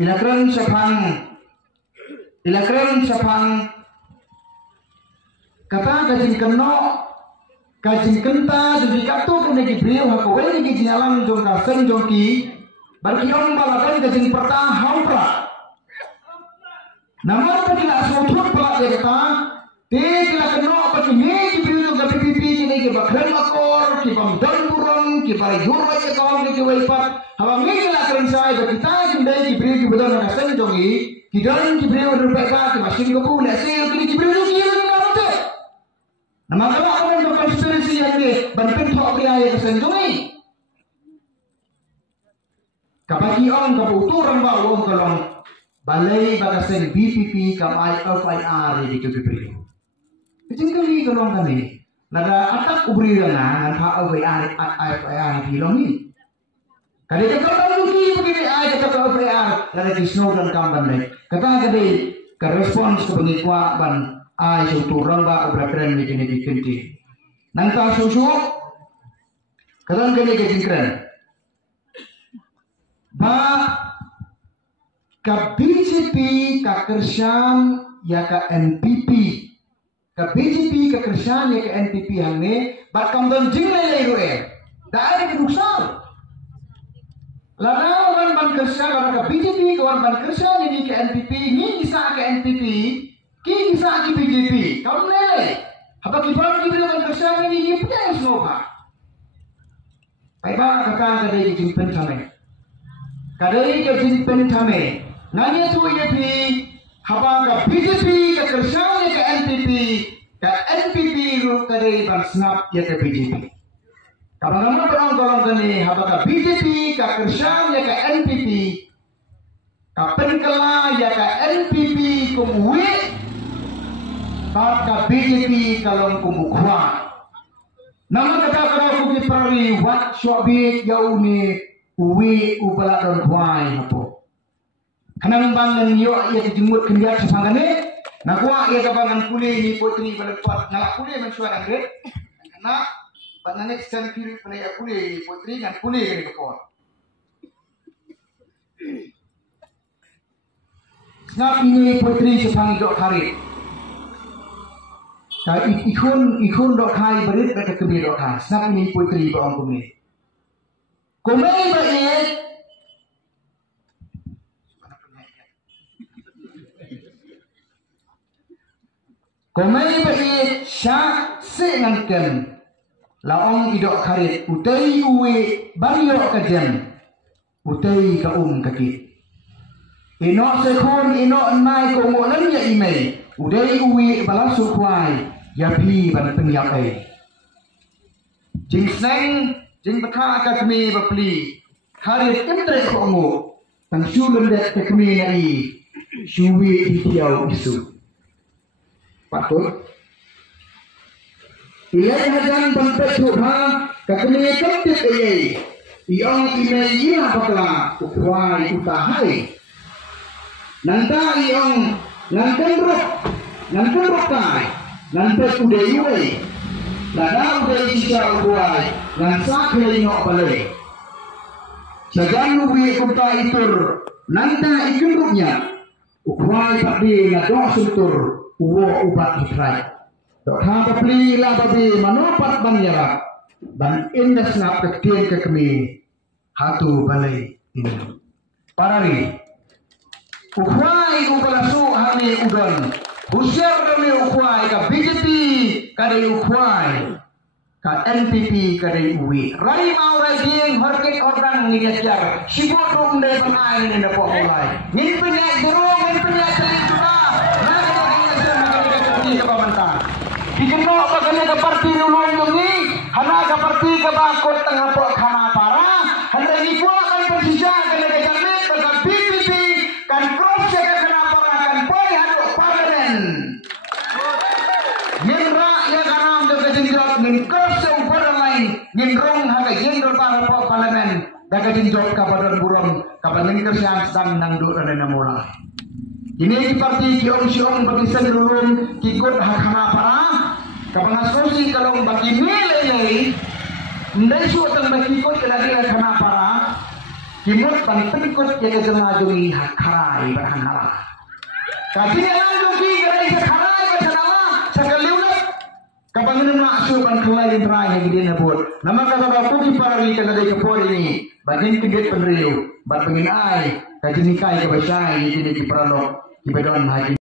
ilakren sapang kata gajin keno gajin kenta jadi katu kena gibriu hakowe ni ginalang jong kasen jongki barkiong balakan gajin pertah hampra nama pagila asutut pala dekata te kila keno pagi ni gibriu jong gapi pipi ni ke bakren akor ki bam dan burung ki bai jurwa ke kawan ke waipat hawang ni ilakren sai kita jindai gibriu ki bedan kasen jongi kidaran gibriu rupeka ki masin ko pun ase ki gibriu ki nama kalau orang berkonspirasi yang ni banpen thok dia yang kesenjungi kabagi orang kabutu orang bawa kalong balai bagasen BPP kamai FIR di Gibriu kecingkali kalong kami nada atak ubri dengan pak FIR di longi kali kita baluki begini aja kata FIR nada kisno dan kamban kata kali ke respons ke pengikwa ban ai suturang ba obrakren ni kini dikinti nang ta susu kadang kini kejingkren ba ka BJP ka kersan ya ka NPP ka BJP ka kersan ya ka NPP hangne ba kamban jingle roe daerah keduksal lana wan ban kersan ka BJP ka wan ban kersan ini ka NPP ni isa ka NPP ki kisah ki BJP kamu lele apa kibar ki bilang kerja ini punya semua Aiba kata kadai jimpen thame kadai ke jimpen thame nanya tu ye phi haba ka BJP ka kerja ka NPP ru kadai ban snap ye ka BJP kalau nama tolong kani haba ka BJP ka kerja ka NPP ka penkala ya ka NPP kumwe Kata BJP kalau kumukwa. Nama kata kalau kuki pari wat shobi jauh ni uwi ubala dan kuai apa. Kanang bangan yo ia dijemur kendiat sepangane. Nakwa ia kabangan kuli ni putri balepat. Nak kuli mensuara angge. Nak bangan extend kiri pelai kuli putri dan kuli kali kepon. Snap ini putri sepang dok hari. Ikun dok khai berit kata kebi dok khai. Snap ini putri baong kumi. Kumei baik. Kumei baik syak senganken. Laong idok karit utai uwe banyo kajem. Utai kaum kakit. Inok sekun inok nai komolan ya imei. Udai uwi balasuk kuai yapi ban pengyap ai. Jing sneng jing baka akademi bapli. Karit kendre kongo. Tang syulun dek tekmi nai. Syuwi itiau isu. Patut. Ilai hajan bangpet subha kakmi kantik ayai. Iong imei ina bakla ukuai utahai. Nanta iong nanten rok kai nanten udai uai lada udai cia uai nansa kei nok balai sajan ubi kuta itur nanta ikunduknya uai papi ngadok suntur uwo ubat hitrai dok ha papli la papi manopat banyarak ban indas na pektien ke kemi hatu balai ini parari ukwai ukalasu hami udan usiar kami ukwai ka BJP kadai ukwai ka NPP kadai uwi rai mau rajing horket orang ngijar sibuk dong dai penai ni dapat mulai ngin penyak durung ngin penyak telit juga nak kita ke pemantang digemok bagane ka parti ulung dungi hana ka parti ka bakot tengah pok khana para handa ni pula kan persija kana ka jamit ka BJP kan cross check kenapa akan poin haduk parlemen nyendra ya kanam de kejendrat min cross border line nyendrong haga jendro para parlemen daga jinjok ka badan burung ka panengker yang sedang nang dur ana mola ini parti kiong bagi senulun kikut hakana para ka pangaskosi kalau bagi nilai ndai su tang bagi kikut lagi hakana para Kimut pantengkut ya kesengaja lihat karai berhanala. Kasihnya langsung kira isa karai berhanala sakaliunat. Kapangan masukkan kelain terakhir di dina pun. Nama kata puji para li kana day kapor ini. Bagin tigit penriu, bat pengin ay, kajini kai kabasay, ini di paralok, ibadon haji.